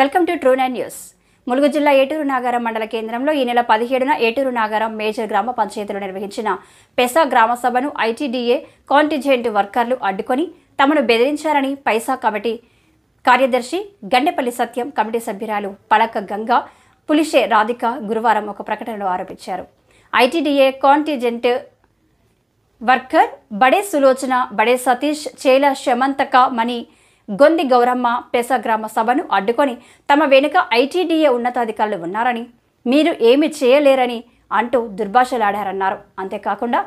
Welcome to true 9 news. Mulugu జిల్లా ఏటూరు నాగారం మండల కేంద్రంలో ఈ నెల 17న ఏటూరు నాగారం మేజర్ గ్రామ పంచాయతీలో నిర్వహించిన పెసా గ్రామ సభను ఐటీడీఏ కాంటింజెంట్ వర్కర్లు అడ్డుకొని తమను బెదిరించారని పైసా కమిటీ కార్యదర్శి గండెపల్లి సత్యం, కమిటీ సభ్యురాలు పలక గంగా, పులిషే రాధిక గురువారం ఒక ప్రకటనలో ఆరోపించారు. ఐటీడీఏ కాంటింజెంట్ వర్కర్ బడే సులోచన, బడే సతీష్, చేల శమంతక మణి, గొంది గౌరమ్మ పెసా గ్రామ సభను అడ్డుకొని తమ వెనుక ఐటీడీఏ ఉన్నతాధికారులు ఉన్నారని, మీరు ఏమి చేయలేరని అంటూ దుర్భాషలాడారన్నారు. అంతేకాకుండా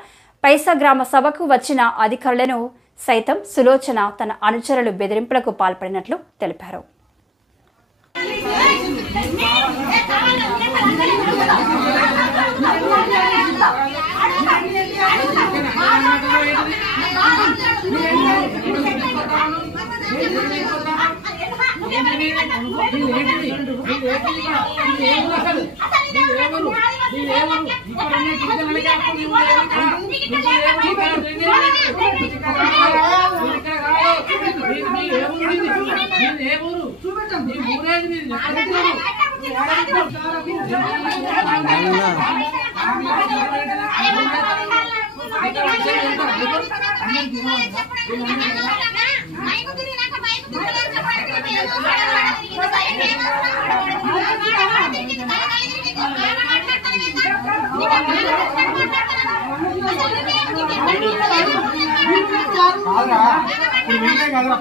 పైసా గ్రామ సభకు వచ్చిన అధికారులను సైతం సులోచన తన అనుచరులు బెదిరింపులకు పాల్పడినట్లు తెలిపారు.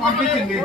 పంపించింది